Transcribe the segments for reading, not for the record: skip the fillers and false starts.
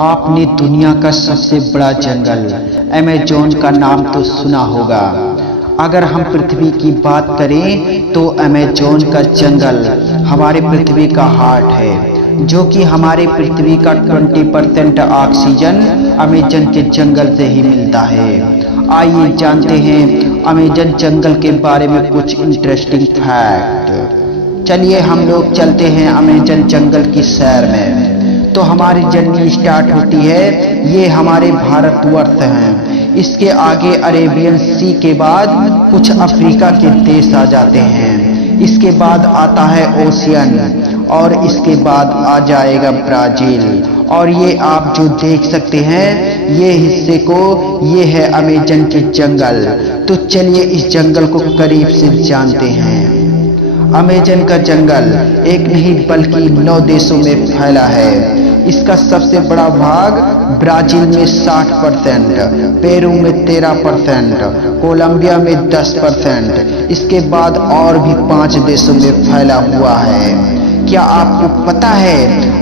आपने दुनिया का सबसे बड़ा जंगल अमेज़न का नाम तो सुना होगा। अगर हम पृथ्वी की बात करें तो अमेज़न का जंगल हमारे पृथ्वी का हार्ट है, जो कि हमारे पृथ्वी का 20% ऑक्सीजन अमेज़न के जंगल से ही मिलता है। आइए जानते हैं अमेज़न जंगल के बारे में कुछ इंटरेस्टिंग फैक्ट। चलिए हम लोग चलते हैं अमेज़न जंगल की सैर में। तो हमारी जर्नी स्टार्ट होती है, ये हमारे भारतवर्ष हैं। इसके आगे अरेबियन सी के बाद कुछ अफ्रीका के देश आ जाते हैं। इसके बाद आता है ओशियन और इसके बाद आ जाएगा ब्राजील। और ये आप जो देख सकते हैं ये हिस्से को, ये है अमेज़न के जंगल। तो चलिए इस जंगल को करीब से जानते हैं। अमेज़न का जंगल एक नहीं बल्कि 9 देशों में फैला है। इसका सबसे बड़ा भाग ब्राजील में 60%, पेरू में 13%, कोलंबिया में 10%, इसके बाद और भी 5 देशों में फैला हुआ है। क्या आपको पता है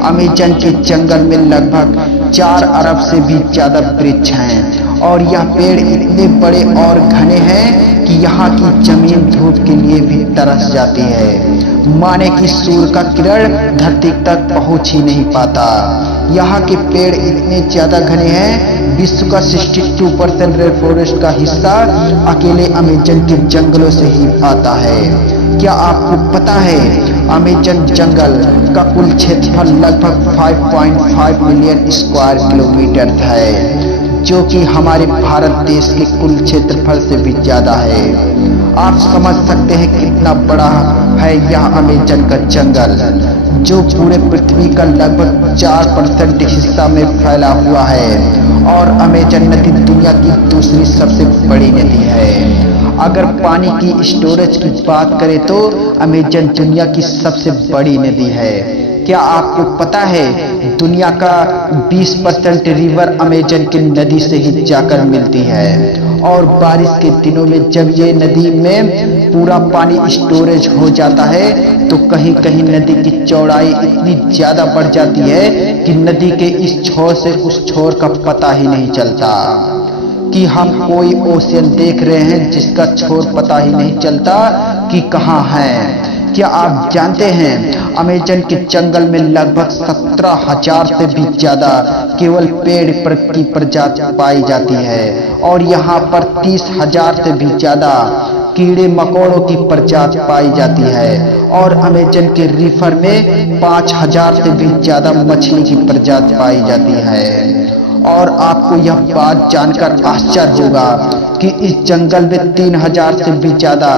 अमेज़न के जंगल में लगभग 4 अरब से भी ज्यादा वृक्ष हैं और यह पेड़ इतने बड़े और घने हैं कि यहाँ की जमीन धूप के लिए भी तरस जाती है। माने कि सूर्य का किरण धरती तक पहुंच ही नहीं पाता। यहाँ के पेड़ इतने ज्यादा घने हैं, विश्व का 62% रेन फॉरेस्ट का हिस्सा अकेले अमेज़न के जंगलों से ही आता है। क्या आपको पता है अमेज़न जंगल का कुल क्षेत्रफल लगभग 5.5 मिलियन स्क्वायर किलोमीटर है, जो कि हमारे भारत देश के कुल क्षेत्रफल से भी ज्यादा है। आप समझ सकते हैं कितना बड़ा है यह अमेज़न का जंगल, जो पूरे पृथ्वी का लगभग 4% हिस्सा में फैला हुआ है। और अमेज़न नदी दुनिया की दूसरी सबसे बड़ी नदी है। अगर पानी की स्टोरेज की बात करें तो अमेज़न दुनिया की सबसे बड़ी नदी है। क्या आपको पता है दुनिया का 20% रिवर अमेज़न की नदी से ही जाकर मिलती है। और बारिश के दिनों में जब ये नदी में पूरा पानी स्टोरेज हो जाता है तो कहीं कहीं नदी की चौड़ाई इतनी ज्यादा बढ़ जाती है कि नदी के इस छोर से उस छोर का पता ही नहीं चलता कि हम कोई ओशियन देख रहे हैं जिसका छोर पता ही नहीं चलता कि कहाँ है। क्या आप जानते हैं अमेज़न के जंगल में लगभग 17,000 से भी ज्यादा केवल पेड़ की प्रजाति पाई जाती है और यहाँ पर 30,000 से भी ज्यादा कीड़े मकोड़ों की प्रजाति पाई जाती है। और अमेज़न के रिवर में 5,000 से भी ज्यादा मछली की प्रजाति पाई जाती है। और आपको यह बात जानकर आश्चर्य होगा कि इस जंगल में 3,000 से भी ज्यादा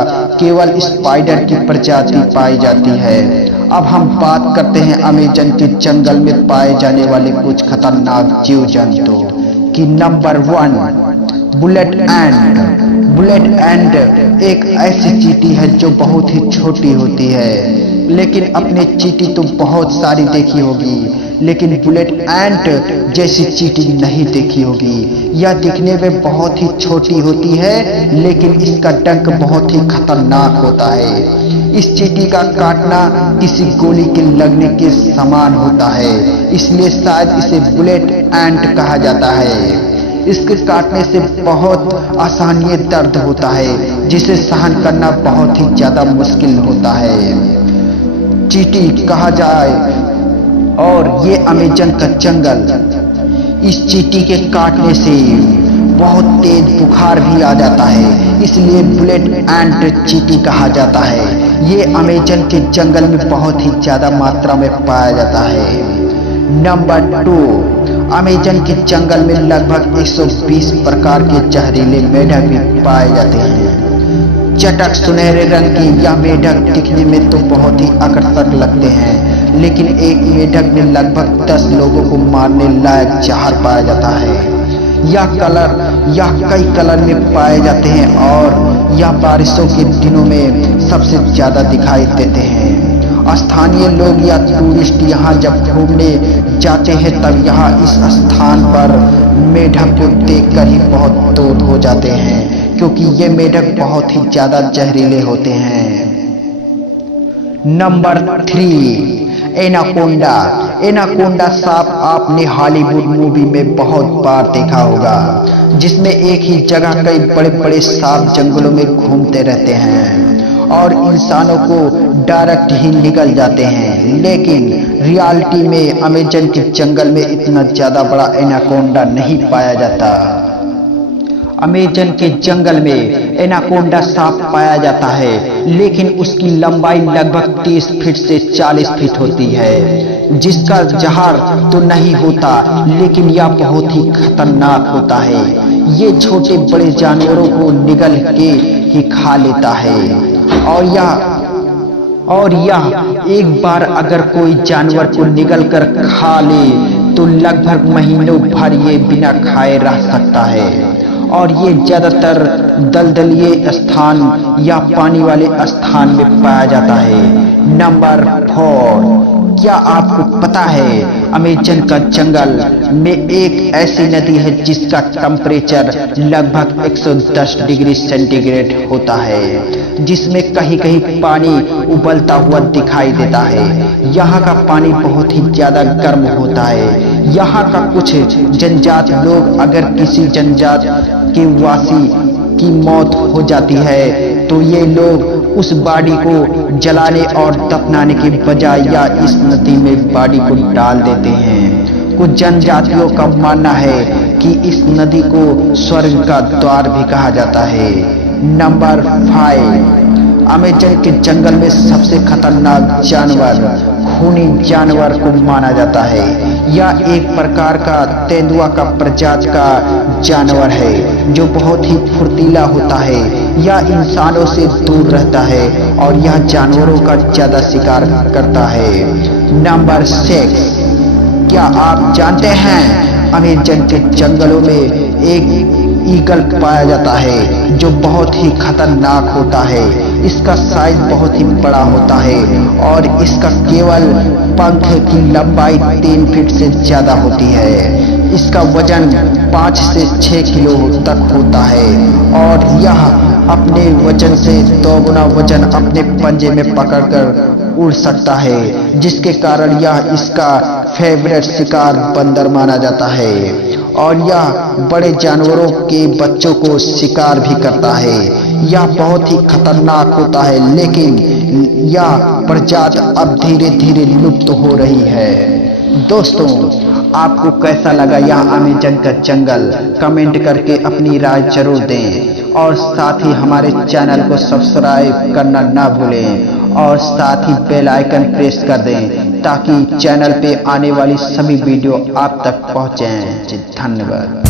केवल स्पाइडर की प्रजाति पाई जाती है। अब हम बात करते हैं अमेज़न के जंगल में पाए जाने वाले कुछ खतरनाक जीव जंतु की। नंबर 1, बुलेट एंट। बुलेट एंट एक ऐसी चींटी है जो बहुत ही छोटी होती है, लेकिन अपने चींटी तो बहुत सारी देखी होगी, लेकिन बुलेट एंट जैसी चींटी नहीं देखी होगी। यह दिखने में बहुत ही छोटी होती है, लेकिन इसका डंक बहुत ही खतरनाक होता है। इस चींटी का काटना किसी गोली के लगने के समान होता है, इसलिए शायद इसे बुलेट एंट कहा जाता है। इसके काटने से बहुत असहनीय दर्द होता है, जिसे सहन करना बहुत ही ज्यादा मुश्किल होता है। चींटी कहा जाए और ये अमेज़न का जंगल, इस चींटी के काटने से बहुत तेज बुखार भी आ जाता है, इसलिए बुलेट एंट चींटी कहा जाता है। ये अमेज़न के जंगल में बहुत ही ज्यादा मात्रा में पाया जाता है। नंबर 2, अमेज़न के जंगल में लगभग 120 प्रकार के जहरीले मेढक भी पाए जाते हैं। चटक सुनहरे रंग की यह मेढक दिखने में तो बहुत ही आकर्षक लगते हैं, लेकिन एक मेढक में लगभग 10 लोगों को मारने लायक जहर पाया जाता है। यह कई कलर में पाए जाते हैं और यह बारिशों के दिनों में सबसे ज्यादा दिखाई देते हैं। स्थानीय लोग या टूरिस्ट यहाँ जब घूमने जाते हैं तब यहाँ इस स्थान पर मेढक को देखकर ही बहुत दूर हो जाते हैं, क्योंकि ये मेढक बहुत ही ज्यादा जहरीले होते हैं। Number 3, anaconda. एनाकोंडा सांप आपने हॉलीवुड मूवी में बहुत बार देखा होगा, जिसमें एक ही जगह कई बड़े बड़े सांप जंगलों में घूमते रहते हैं और इंसानों को डायरेक्ट ही निगल जाते हैं। लेकिन रियलिटी में अमेजन के जंगल में इतना ज्यादा बड़ा एनाकोंडा नहीं पाया जाता। अमेजन के जंगल में एनाकोंडा सांप पाया जाता है, लेकिन उसकी लंबाई लगभग 30 फीट से 40 फीट होती है, जिसका जहर तो नहीं होता, लेकिन यह बहुत ही खतरनाक होता है। ये छोटे बड़े जानवरों को निगल के ही खा लेता है और यह एक बार अगर कोई जानवर को निगल कर खा ले तो लगभग महीनों भर ये बिना खाए रह सकता है। और ये ज्यादातर दलदलीय स्थान या पानी वाले स्थान में पाया जाता है। नंबर 4, क्या आपको पता है अमेजन का जंगल में एक ऐसी नदी है जिसका टेम्परेचर लगभग 110 डिग्री सेंटीग्रेड होता है, जिसमें कहीं कहीं पानी उबलता हुआ दिखाई देता है। यहाँ का पानी बहुत ही ज्यादा गर्म होता है। यहाँ का कुछ जनजात लोग, अगर किसी जनजात के वासी की मौत हो जाती है तो ये लोग उस बॉडी को जलाने और दफनाने के बजाय या इस नदी में बॉडी को डाल देते हैं। कुछ जनजातियों का मानना है कि इस नदी को स्वर्ग का द्वार भी कहा जाता है। नंबर 5, अमेजन के जंगल में सबसे खतरनाक जानवर खूनी जानवर को माना जाता है। यह एक प्रकार का तेंदुआ का प्रजाति का जानवर है जो बहुत ही फुर्तीला होता है। यह इंसानों से दूर रहता है और यह जानवरों का ज्यादा शिकार करता है। नंबर 6, क्या आप जानते हैं अमेजन के जंगलों में एक ईगल पाया जाता है जो बहुत ही खतरनाक होता है। इसका साइज बहुत ही बड़ा होता है और इसका केवल पंख की लंबाई 3 फीट से ज्यादा होती है। इसका वजन 5 से 6 किलो तक होता है और यह अपने वजन से 2 गुना वजन अपने पंजे में पकड़कर उड़ सकता है, जिसके कारण यह इसका फेवरेट शिकार बंदर माना जाता है। और यह बड़े जानवरों के बच्चों को शिकार भी करता है। यह बहुत ही खतरनाक होता है, लेकिन यह प्रजाति अब धीरे धीरे लुप्त हो रही है। दोस्तों, आपको कैसा लगा यह अमेजन का जंगल? कमेंट करके अपनी राय जरूर दें और साथ ही हमारे चैनल को सब्सक्राइब करना ना भूलें और साथ ही बेल आइकन प्रेस कर दें ताकि चैनल पे आने वाली सभी वीडियो आप तक पहुंचे। धन्यवाद।